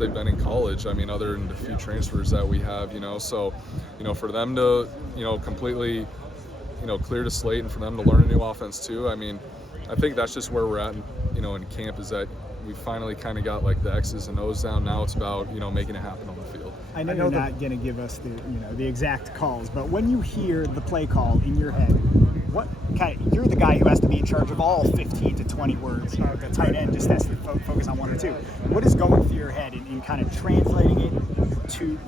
they've been in college. I mean, other than the few transfers that we have, so, for them to, completely, clear the slate and for them to learn a new offense too. I mean, I think that's just where we're at, in camp, is that we finally kind of got like the X's and O's down. Now it's about, making it happen on the field. I know you're not going to give us the exact calls, but when you hear the play call in your head, you're the guy who has to be in charge of all 15 to 20 words. The tight end just has to focus on one or two. What is going through your head in kind of translating it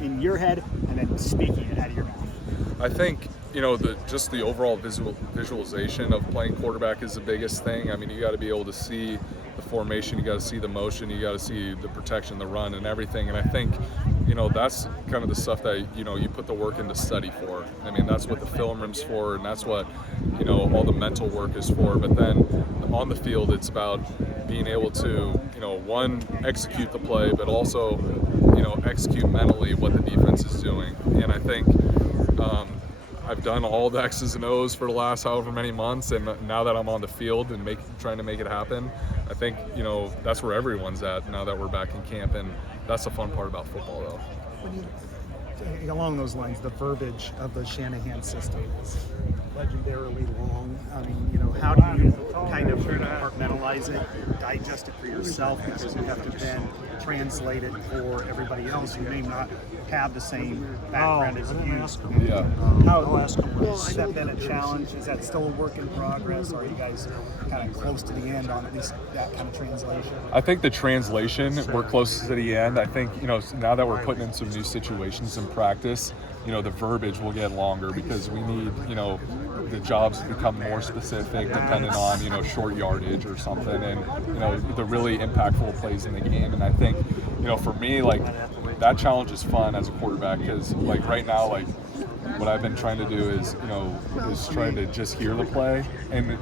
in your head and then speaking it out of your mouth? I think, just the overall visualization of playing quarterback is the biggest thing. I mean, you got to be able to see the formation, you got to see the motion, you got to see the protection, the run, and everything. And I think, that's kind of the stuff that, you put the work into study for. I mean, that's what the film room's for, and that's what, all the mental work is for. But then on the field, it's about being able to, one, execute the play, but also, execute mentally what the defense is doing. And I think, I've done all the X's and O's for the last however many months, and now that I'm on the field and trying to make it happen, I think, that's where everyone's at now that we're back in camp, and that's the fun part about football, though. Along those lines, the verbiage of the Shanahan system is legendarily long. I mean, how do you kind of compartmentalize it, digest it for yourself, because you have to then translate it for everybody else who may not have the same background as you. Yeah. Has that been a challenge? Is that still a work in progress? Or are you guys kind of close to the end on at least that kind of translation? I think the translation, we're close to the end. I think, now that we're putting in some new situations in practice, the verbiage will get longer because we need, the jobs to become more specific depending on, short yardage or something, and, the really impactful plays in the game. And I think, for me, that challenge is fun as a quarterback because, right now, what I've been trying to do is, is trying to just hear the play and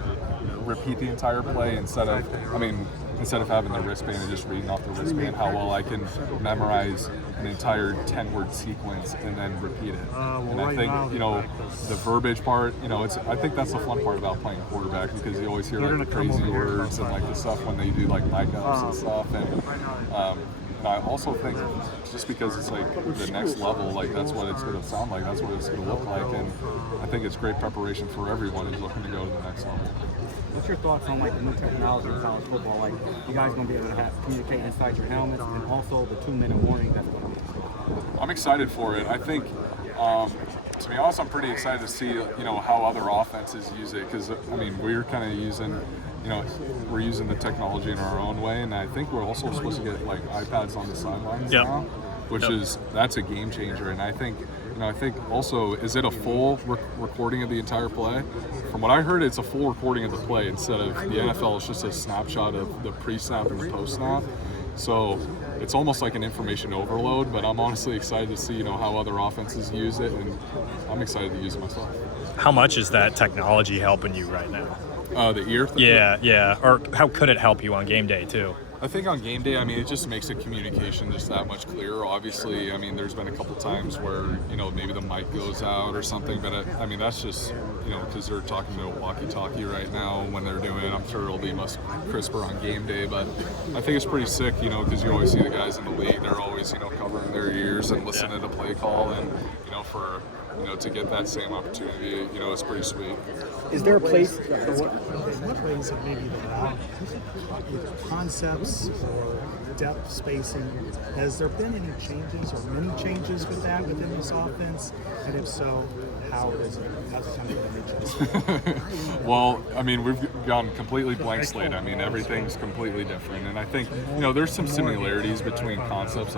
repeat the entire play instead of having the wristband and just reading off the wristband, how well I can memorize an entire 10-word sequence and then repeat it. And I think, the verbiage part, I think that's the fun part about playing quarterback, because you always hear the crazy words and the stuff when they do mic ups and stuff. And I also think just because it's the next level, that's what it's going to sound like, that's what it's going to look like, and I think it's great preparation for everyone who's looking to go to the next level. What's your thoughts on the new technology in college football? You guys going to be able to communicate inside your helmets, and also the 2-minute warning that's going to be. I'm excited for it. I think, to be honest, I'm pretty excited to see, how other offenses use it, because, we're kind of using, we're using the technology in our own way, and I think we're also supposed to get, iPads on the sidelines now, which that's a game changer. And I think, I think also, is it a full recording of the entire play? From what I heard, it's a full recording of the play instead of the NFL. It's just a snapshot of the pre-snap and the post-snap. So it's almost like an information overload, but I'm honestly excited to see, how other offenses use it, and I'm excited to use it myself. How much is that technology helping you right now? The ear thing? Yeah. Or how could it help you on game day too? I think on game day, it just makes the communication just that much clearer. Obviously, there's been a couple times where, maybe the mic goes out or something, but that's just, because they're talking to a walkie-talkie right now when they're doing it. I'm sure it'll be much crisper on game day, but I think it's pretty sick, because you always see the guys in the league, they're always, covering their ears and listening to play call, and, for, to get that same opportunity, it's pretty sweet. Is there a place? What ways have maybe either concepts or depth spacing, has there been any changes or many changes with that within this offense? And if so, how's it coming to reach? Well, we've gone completely blank slate. Everything's completely different. And I think, there's some similarities between concepts.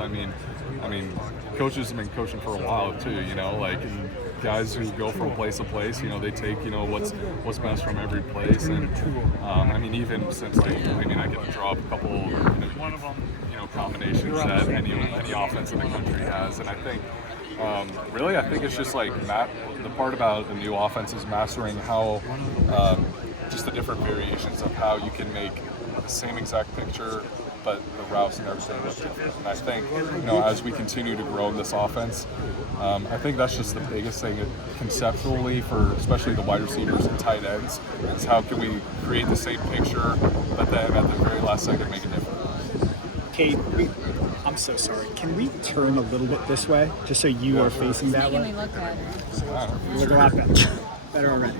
Coaches have been coaching for a while too, and guys who go from place to place, they take, what's best from every place. And even since I get to draw up a couple, combinations that any offense in the country has. And I think, really, I think it's just the part about the new offense is mastering how, just the different variations of how you can make the same exact picture, but the routes and everything is different. And I think, as we continue to grow this offense, I think that's just the biggest thing conceptually for especially the wide receivers and tight ends, is how can we create the same picture, but then at the very last second make it different. Cade, I'm so sorry. Can we turn a little bit this way, just so you are facing that way? Making me look better. You look a lot better. Better already.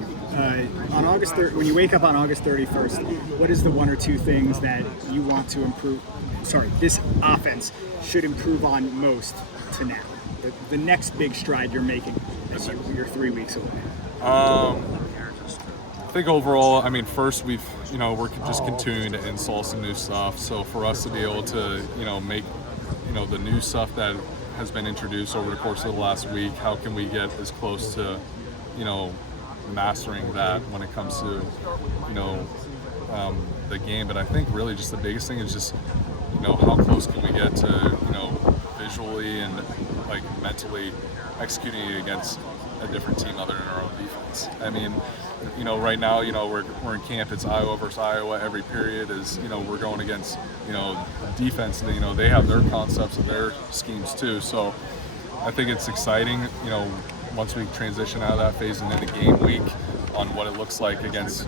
On August 3rd, when you wake up on August 31st, what is the one or two things that you want to improve? Sorry, this offense should improve on most to now. The next big stride you're making as you're 3 weeks away. I think overall, I mean, first we're just continuing to install some new stuff. So for us to be able to, make, the new stuff that has been introduced over the course of the last week, how can we get as close to, mastering that when it comes to, the game? But I think really just the biggest thing is just, how close can we get to, visually and like mentally executing against a different team other than our own defense. I mean, right now, we're in camp. It's Iowa versus Iowa. Every period is, we're going against, defense. And, they have their concepts and their schemes too. So I think it's exciting, once we transition out of that phase and into game week on what it looks like against,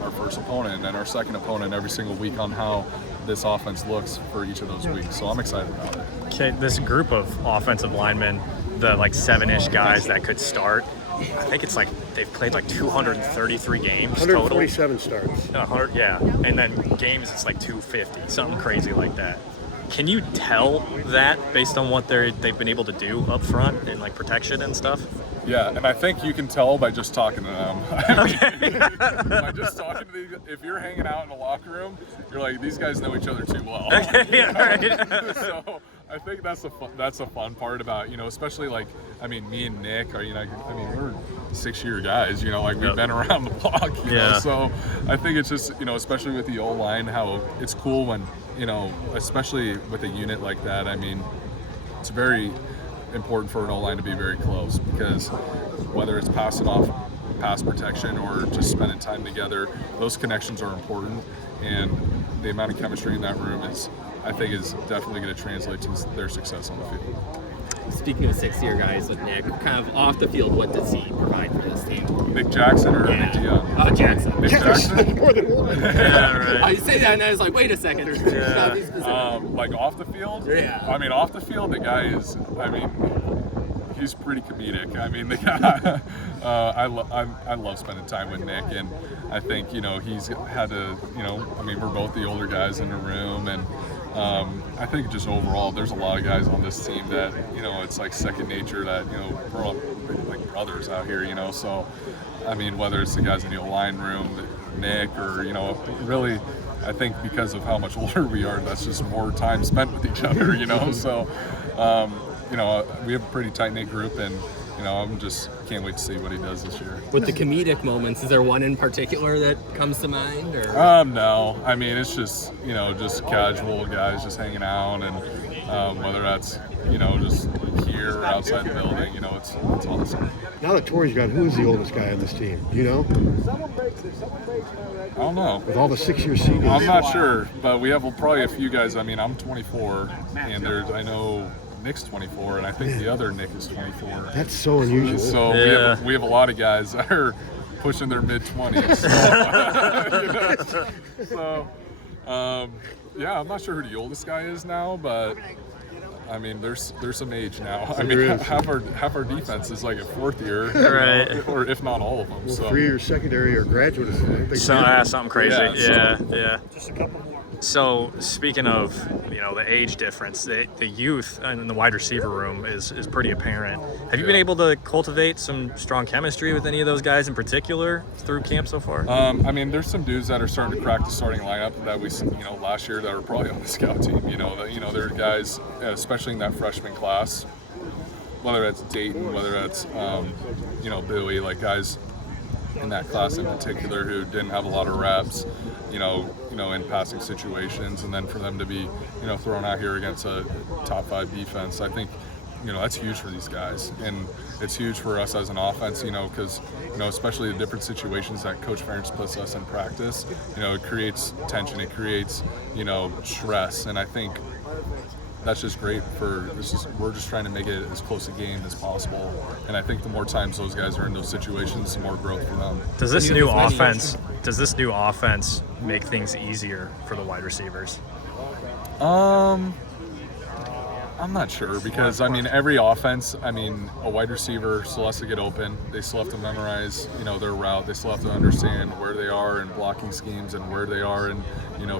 our first opponent and our second opponent every single week on how this offense looks for each of those weeks. So I'm excited about it. Okay, this group of offensive linemen, the like 7-ish guys that could start, I think it's like they've played like 233 games 147 total. starts. 100, yeah, and then games it's like 250, something crazy like that. Can you tell that based on what they've been able to do up front and like protection and stuff? Yeah, and I think you can tell by just talking to them. By just talking to these, if you're hanging out in a locker room, you're like, these guys know each other too well. Yeah, right. So I think that's a fun part about, especially like, I mean, me and Nick are, we're 6-year guys, like we've been around the block, you know? So I think it's just, especially with the O-line, how it's cool when, especially with a unit like that, I mean, it's very important for an O-line to be very close, because whether it's passing off pass protection or just spending time together, those connections are important, and the amount of chemistry in that room I think is definitely going to translate to their success on the field. Speaking of 6-year guys with Nick, kind of off the field, what does he provide for this team? Nick Jackson or Nick Dion? Oh, Jackson. Nick Jackson? More than one. Yeah, right. I say that and I was like, wait a second. Like off the field? Yeah. I mean, off the field, the guy is, he's pretty comedic. I mean, the guy, I love spending time with Nick, and I think, he's had to, we're both the older guys in the room, and I think just overall, there's a lot of guys on this team that, it's like second nature that, we're all like brothers out here, so, I mean, whether it's the guys in the O-line room, Nick, or, really, I think because of how much older we are, that's just more time spent with each other, so, we have a pretty tight-knit group, and, I'm just can't wait to see what he does this year. With the comedic moments, is there one in particular that comes to mind? Or? No. I mean, it's just, just casual guys just hanging out, and whether that's, just here or outside the building, it's all the same. Now that Tori's gone, who is the oldest guy on this team? Do you know? I don't know. With all the 6-year seniors. I'm not sure, but we have probably a few guys. I mean, I'm 24, and I know Nick's 24, and I think the other Nick is 24. That's so unusual. So we have a lot of guys that are pushing their mid-20s. So, I'm not sure who the oldest guy is now, but I mean, there's some age now. I mean, half our defense is like a fourth year, Right. Or if not all of them. Well, So 3-year secondary or graduate. Something crazy. Yeah. Just a couple more. So speaking of, the age difference, the youth in the wide receiver room is pretty apparent. Have you been able to cultivate some strong chemistry with any of those guys in particular through camp so far? I mean, there's some dudes that are starting to crack the starting lineup that we, last year that were probably on the scout team. There are guys, especially in that freshman class, whether that's Dayton, whether that's, Bowie, like guys in that class in particular who didn't have a lot of reps, in passing situations, and then for them to be, thrown out here against a top 5 defense, I think, that's huge for these guys, and it's huge for us as an offense, because, especially the different situations that Coach Ferentz puts us in practice, it creates tension, it creates, stress, and I think that's just great we're just trying to make it as close a game as possible, and I think the more times those guys are in those situations, the more growth for them. Does this new offense make things easier for the wide receivers? I'm not sure because I mean every offense. I mean a wide receiver still has to get open. They still have to memorize, their route. They still have to understand where they are in blocking schemes and where they are in,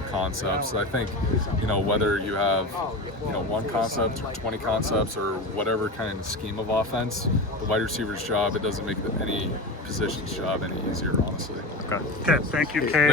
concepts. So I think, whether you have, one concept or 20 concepts or whatever kind of scheme of offense, the wide receiver's job, it doesn't make any position's job any easier, honestly. Okay, thank you, Cade.